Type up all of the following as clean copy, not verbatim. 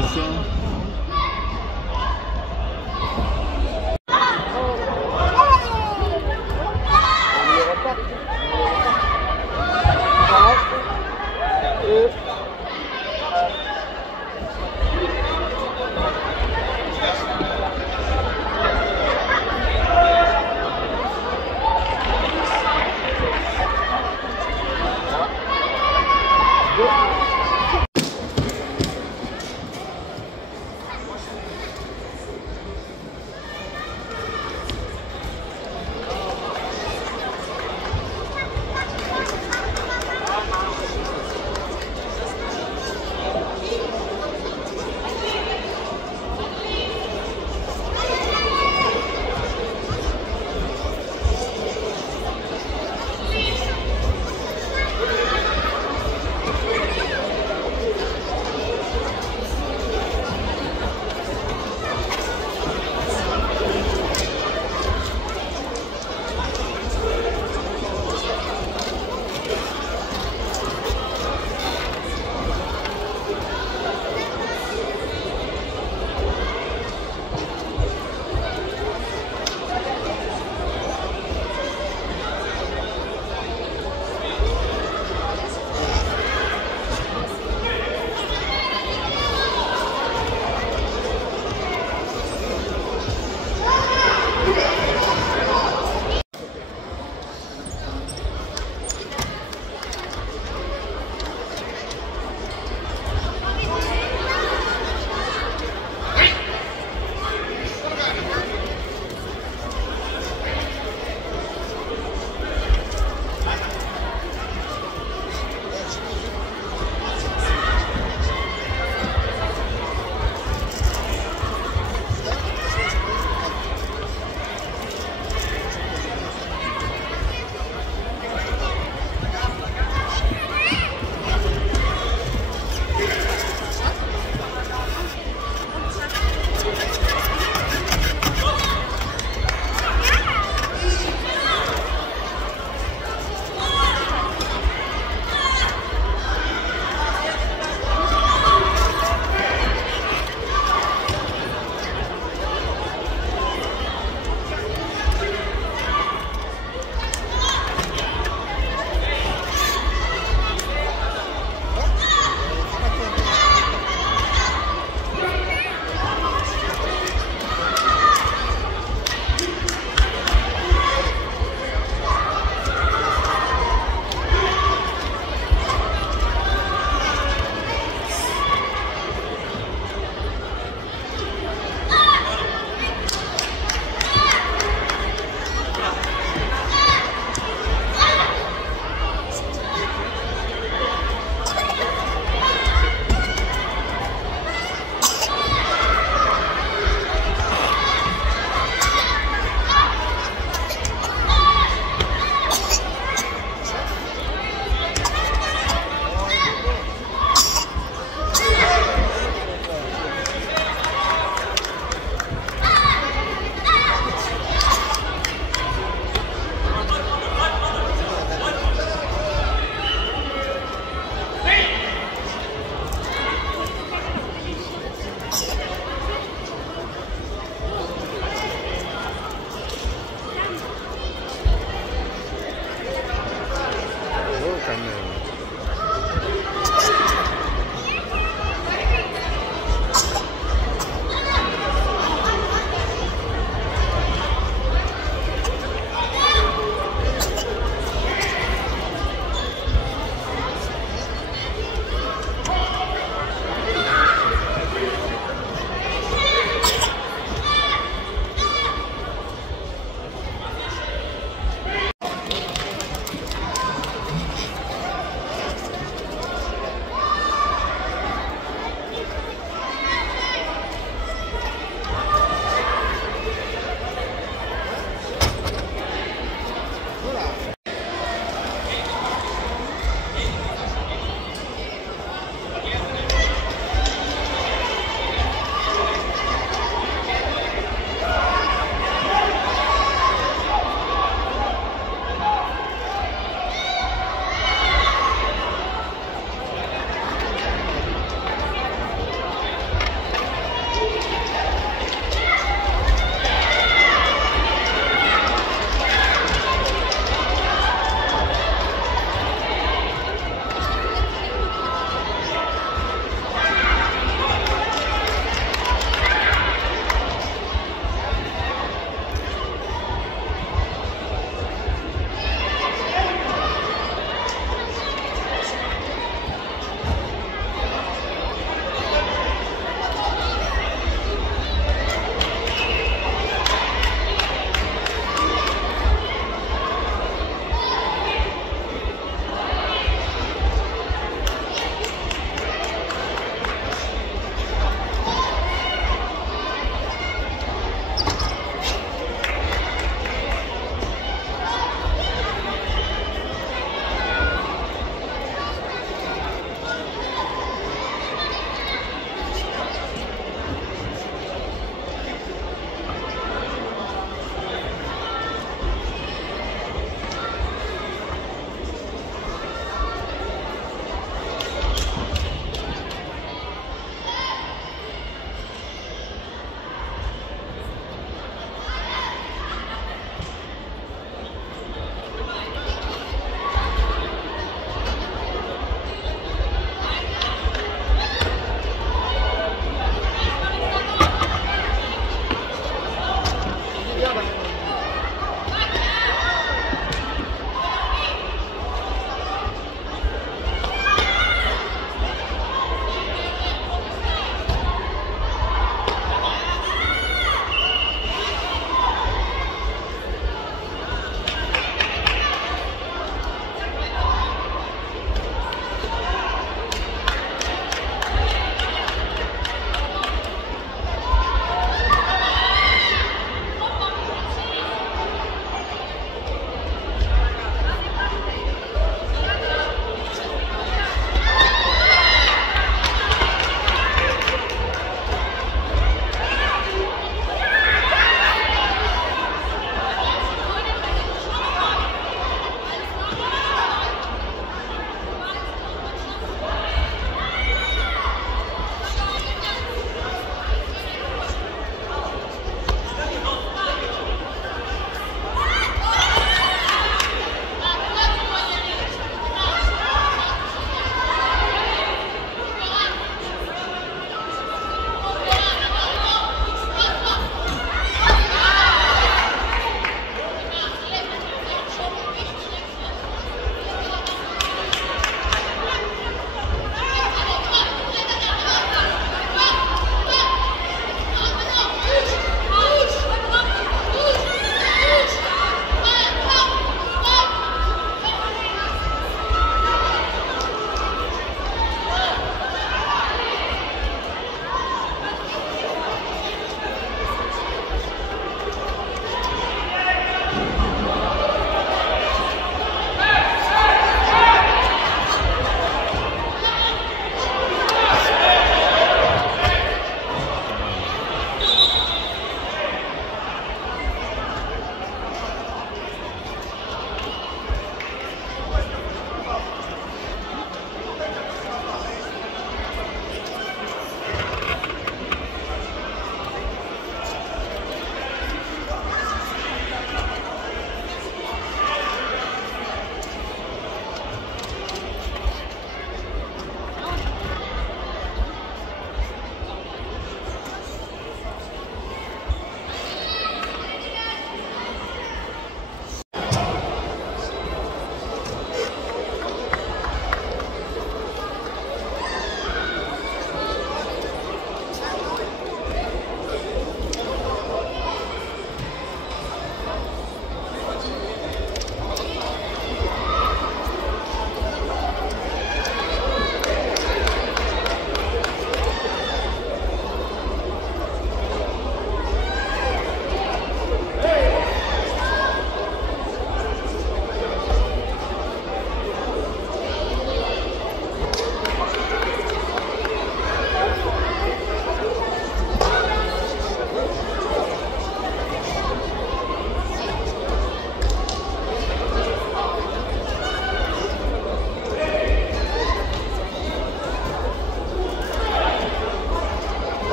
poisson.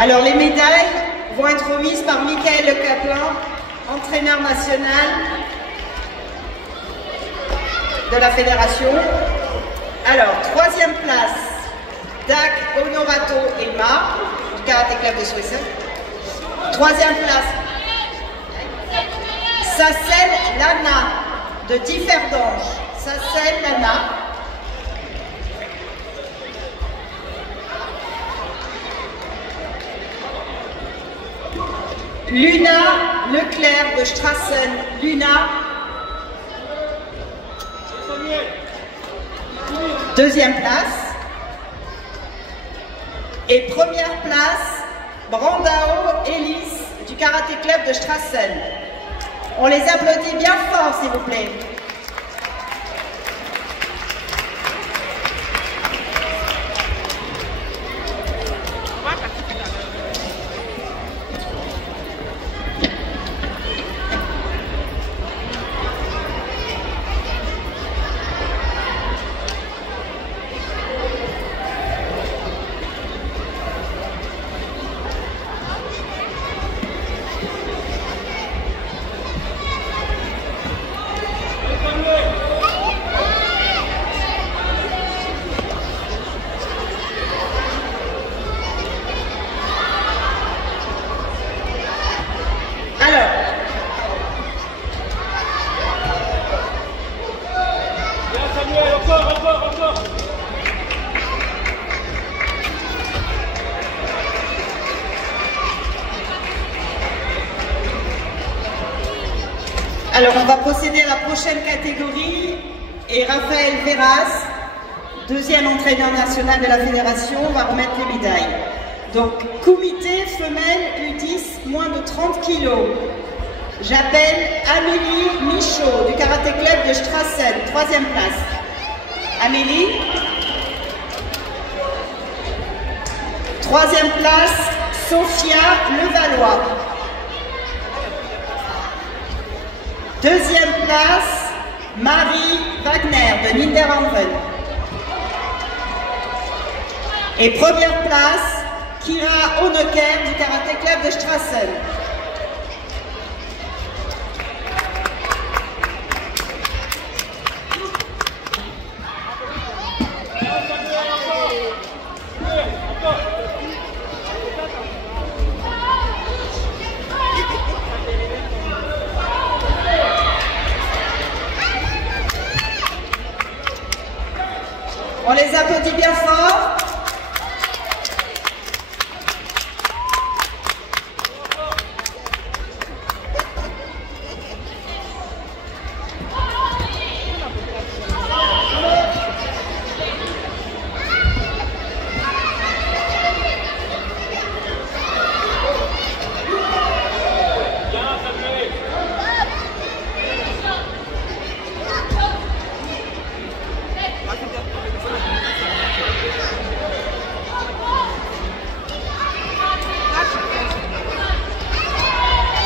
Alors les médailles vont être remises par Michael Le Caplin, entraîneur national de la fédération. Alors, 3e place, Dac Honorato Elma, du Karaté Club de Soissons. 3e place, Sassel Lana, de Differdange. Sassel Lana. Luna Leclerc de Strassen. Luna. 2e place. Et 1re place, Brandao Ellis du Karaté Club de Strassen. On les applaudit bien fort, s'il vous plaît. Alors, on va procéder à la prochaine catégorie et Raphaël Verras, 2e entraîneur national de la fédération, va remettre les médailles. Donc, comité femelle U10, moins de 30 kg. J'appelle Amélie Michaud du Karaté Club de Strassen, 3e place. Amélie. 3e place, Sophia Levallois. 2e place, Marie Wagner de Niederanven. Et 1re place, Kira Honecker du Karaté Club de Strassen. On les applaudit bien fort.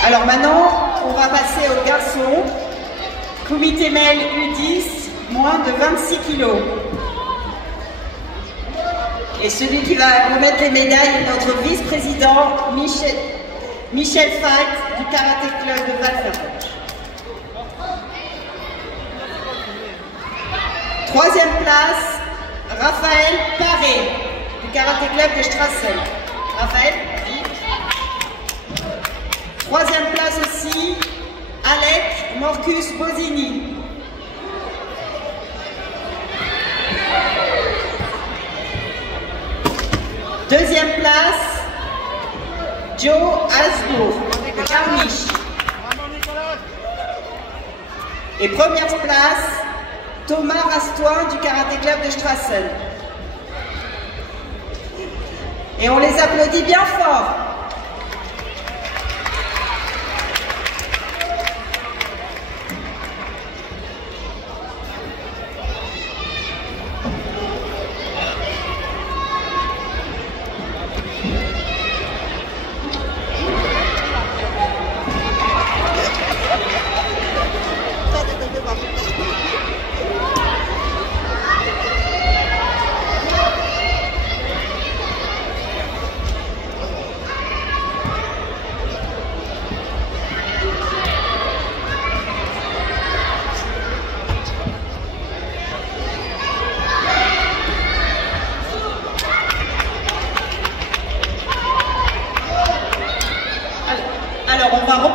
Alors maintenant, on va passer aux garçons. Comité mâle U10, moins de 26 kg. Et celui qui va remettre les médailles est notre vice-président Michel Fait du Karaté Club de Val-Ferroche. 3e place, Raphaël Paré du Karaté Club de Strassen. Raphaël. 3e place aussi, Alec Morcus Bosini. 2e place, Joe Asbourg de Carniche. Et 1re place, Thomas Rastoin du Karaté Club de Strassen. Et on les applaudit bien fort.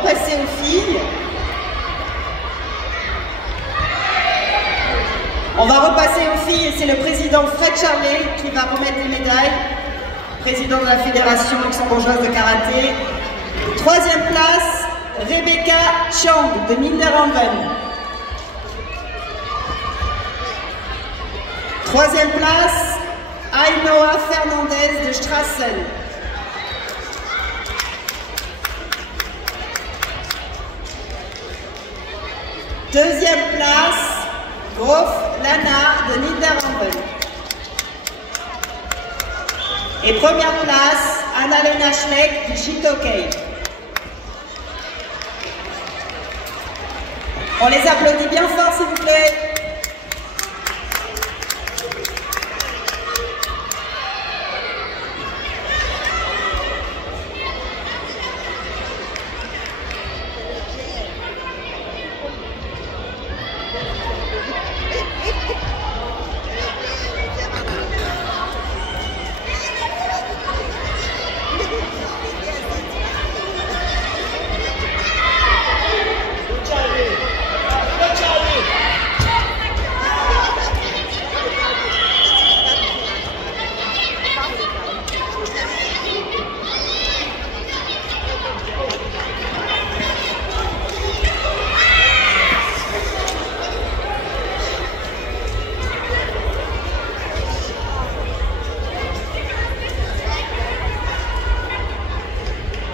repasser aux filles. On va repasser aux filles et c'est le président Fred Charlet qui va remettre les médailles. Président de la Fédération luxembourgeoise de karaté. Troisième place, Rebecca Chang de Minderhaven. Troisième place, Ainoa Fernandez de Strassen. Deuxième place, Grof Lana de Niederhamben. Et première place, Annalena Schleck du Chitokei. On les applaudit bien fort s'il vous plaît.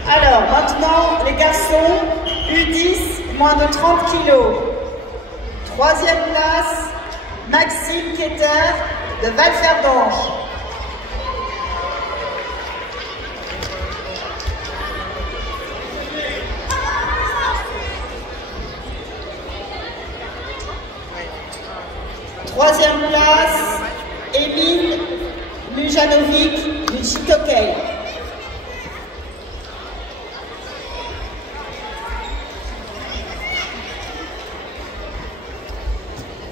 Alors, maintenant, les garçons, U10, moins de 30 kilos. Troisième place, Maxime Keter de Valferdange. Troisième place, Emile Mujanovic du Chitokei.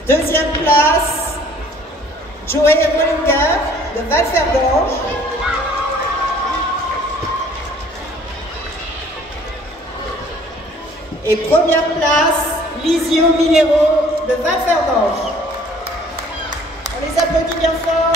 Deuxième place, Joey Rollinger de Valferdange. Et première place, Lisio Minero de Valferdange. On les applaudit bien fort.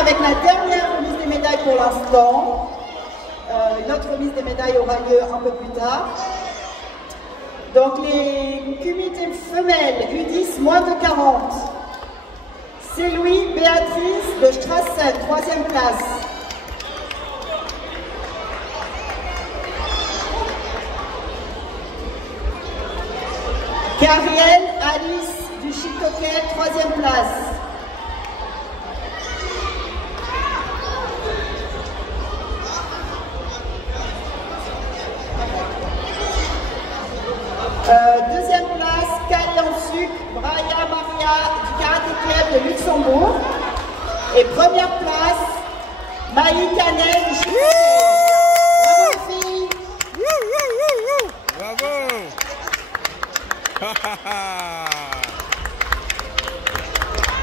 Avec la dernière remise des médailles pour l'instant. Une autre remise des médailles aura lieu un peu plus tard. Donc les comités femelles U10 moins de 40. C'est Louis Béatrice de Strassen, troisième place. Cariel Alice du Chitokei, troisième place. Deuxième place, Kaliansuk, Braya Maria du Karaté Club de Luxembourg. Et première place, Maï Canel du Chitokei. Bravo les filles. Bravo.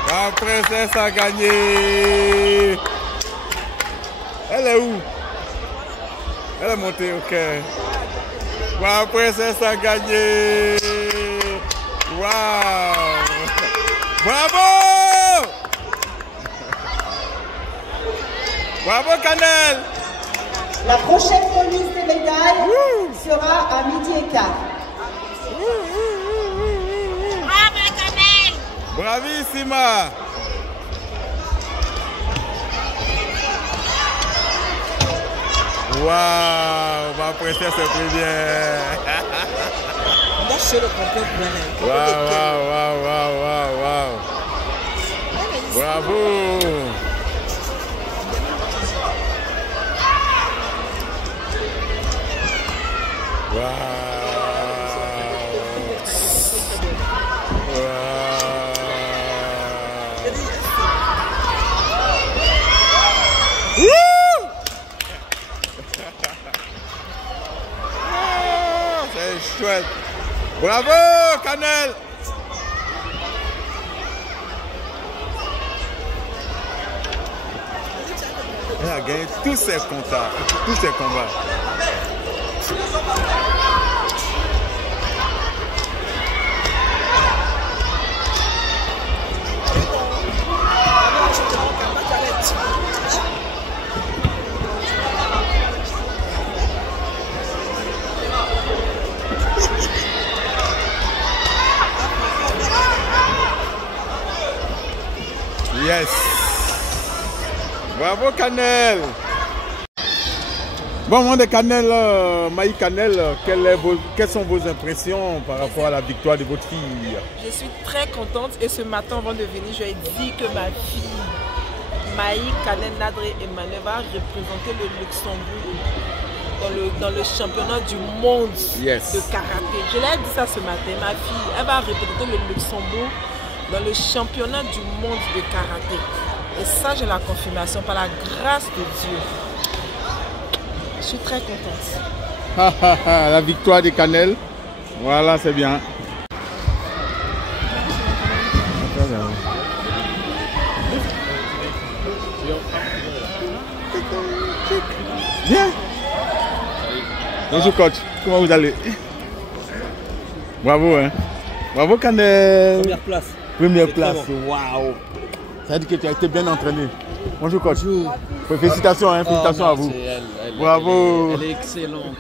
La princesse a gagné. Elle est où? Elle est montée, ok. La princesse a gagné. Waouh. Bravo. Bravo Canel. La prochaine remise des médailles sera à midi et quart. Bravo Canel. Bravissima. Waouh, ma princesse est très bien. On doit se le comprendre. Waouh. Bravo. C'est chouette. Bravo, Canel. Elle a gagné tous ses combats. Yes. Bravo Canel. Bon, moi de Canel, Maï Canel, quelles sont vos impressions par rapport à la victoire de votre fille? Je suis très contente et ce matin avant de venir, je lui ai dit que ma fille Maï Canel Nadré Emmanuel va représenter le Luxembourg dans le championnat du monde de karaté. Je l'ai dit ça ce matin, ma fille, elle va représenter le Luxembourg dans le championnat du monde de karaté. Et ça, j'ai la confirmation par la grâce de Dieu. Je suis très contente. La victoire de Canel. Voilà, c'est bien. Bien. Bonjour coach, comment vous allez? Bravo, hein. Bravo Canel. Première place. Waouh. Ça veut dire que tu as été bien entraîné. Bonjour coach. Bonjour. Félicitations, hein, félicitations à vous. Bravo. Elle est excellente.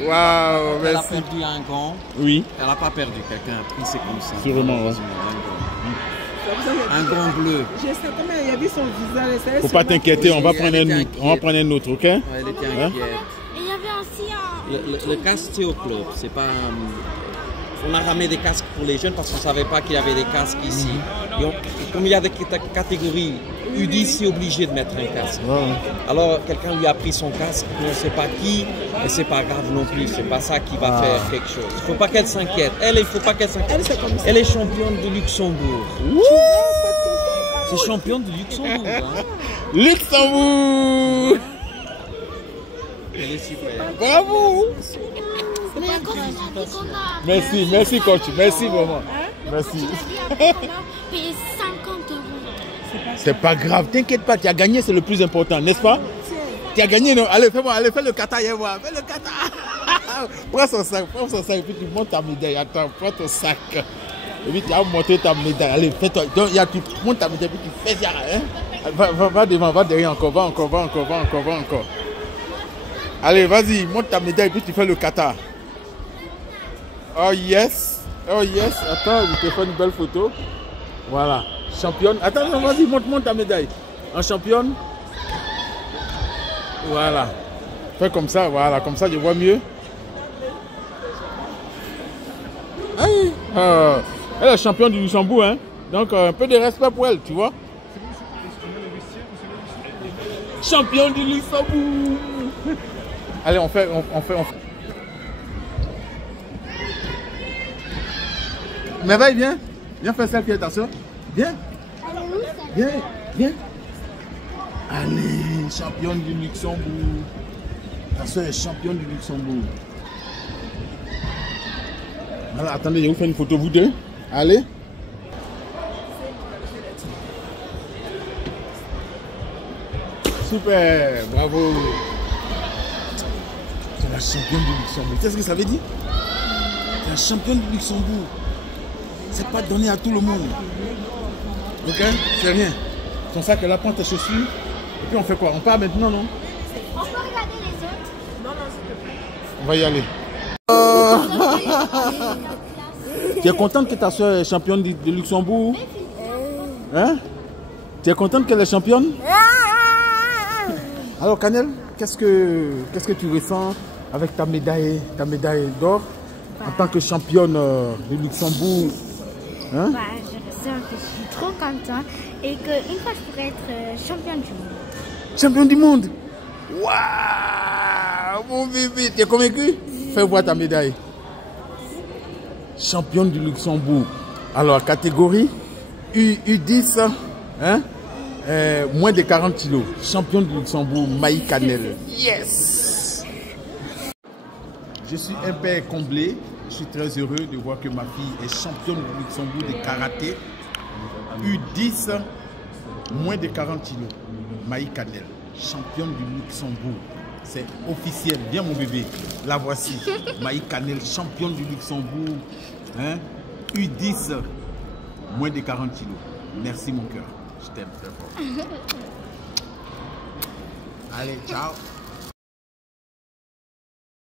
Waouh, merci. Elle a perdu un gant. Oui. Elle n'a pas perdu quelqu'un. C'est comme ça. Sûrement, ouais. Un gant bleu. Je sais comment il a vu son visage. Faut pas t'inquiéter, on va prendre un autre. On va prendre un autre, ok? Elle était inquiète. Il y avait aussi un... Le casque, c'est au club. C'est pas... On a ramené des casques pour les jeunes parce qu'on ne savait pas qu'il y avait des casques ici. Et comme il y a des catégories, U10 c'est obligé de mettre un casque. Alors quelqu'un lui a pris son casque, on ne sait pas qui, et c'est pas grave non plus. C'est pas ça qui va faire quelque chose. Il ne faut pas qu'elle s'inquiète. Elle, il ne faut pas qu'elle s'inquiète. Elle est championne de Luxembourg. C'est championne de Luxembourg. Hein. Luxembourg. Elle est super. Bravo. Merci, merci coach, merci vraiment. Merci. Payer 50 €. C'est pas grave, t'inquiète pas, tu as gagné, c'est le plus important, n'est-ce pas? Tu as gagné, non? Allez, fais-moi, allez, fais le kata, fais le kata. Prends son sac, et puis tu montes ta médaille. Attends, prends ton sac. Et puis tu as monté ta médaille. Allez, fais-toi. Donc, tu montes ta médaille, puis tu fais ça. Hein? Va devant, va derrière encore, va encore. Allez, vas-y, monte ta médaille, puis tu fais le kata. Oh yes. Attends, je te fais une belle photo. Voilà. Championne. Attends, non, vas-y, monte ta médaille. En championne. Voilà. Fais comme ça, voilà. Comme ça, je vois mieux. Elle est championne du Luxembourg, hein. Donc, un peu de respect pour elle, tu vois. Championne du Luxembourg. Allez, on fait. Mais va, viens faire selfie avec ta soeur. Viens. Allez, championne du Luxembourg. Ta soeur est championne du Luxembourg. Voilà, attendez, je vous fais une photo, vous deux. Allez. Super, bravo. C'est la championne du Luxembourg. Qu'est-ce que ça veut dire? C'est la championne du Luxembourg. C'est pas donné à tout le monde. Ok? C'est rien. Comme ça que là, prends tes chaussures. Et puis on fait quoi? On part maintenant, non? On peut regarder les autres? Non, On va y aller. Tu es contente que ta soeur est championne de Luxembourg? Hein? Tu es contente qu'elle est championne? Alors Canel, qu'est-ce que tu ressens avec ta médaille d'or? En tant que championne du Luxembourg, hein? Je ressens que je suis trop content et qu'une fois je pourrais être championne du monde. Champion du monde? Waouh, mon bébé, tu es convaincu? Fais voir ta médaille. Championne du Luxembourg. Alors, catégorie U10, hein? Moins de 40 kilos. Championne du Luxembourg, Maï Canel. Yes! Je suis un père comblé. Je suis très heureux de voir que ma fille est championne du Luxembourg de karaté. U10, moins de 40 kilos. Maï Canel, championne du Luxembourg. C'est officiel. Viens mon bébé. La voici. Maï Canel, championne du Luxembourg. Hein? U10, moins de 40 kilos. Merci mon cœur. Je t'aime très fort. Allez, ciao.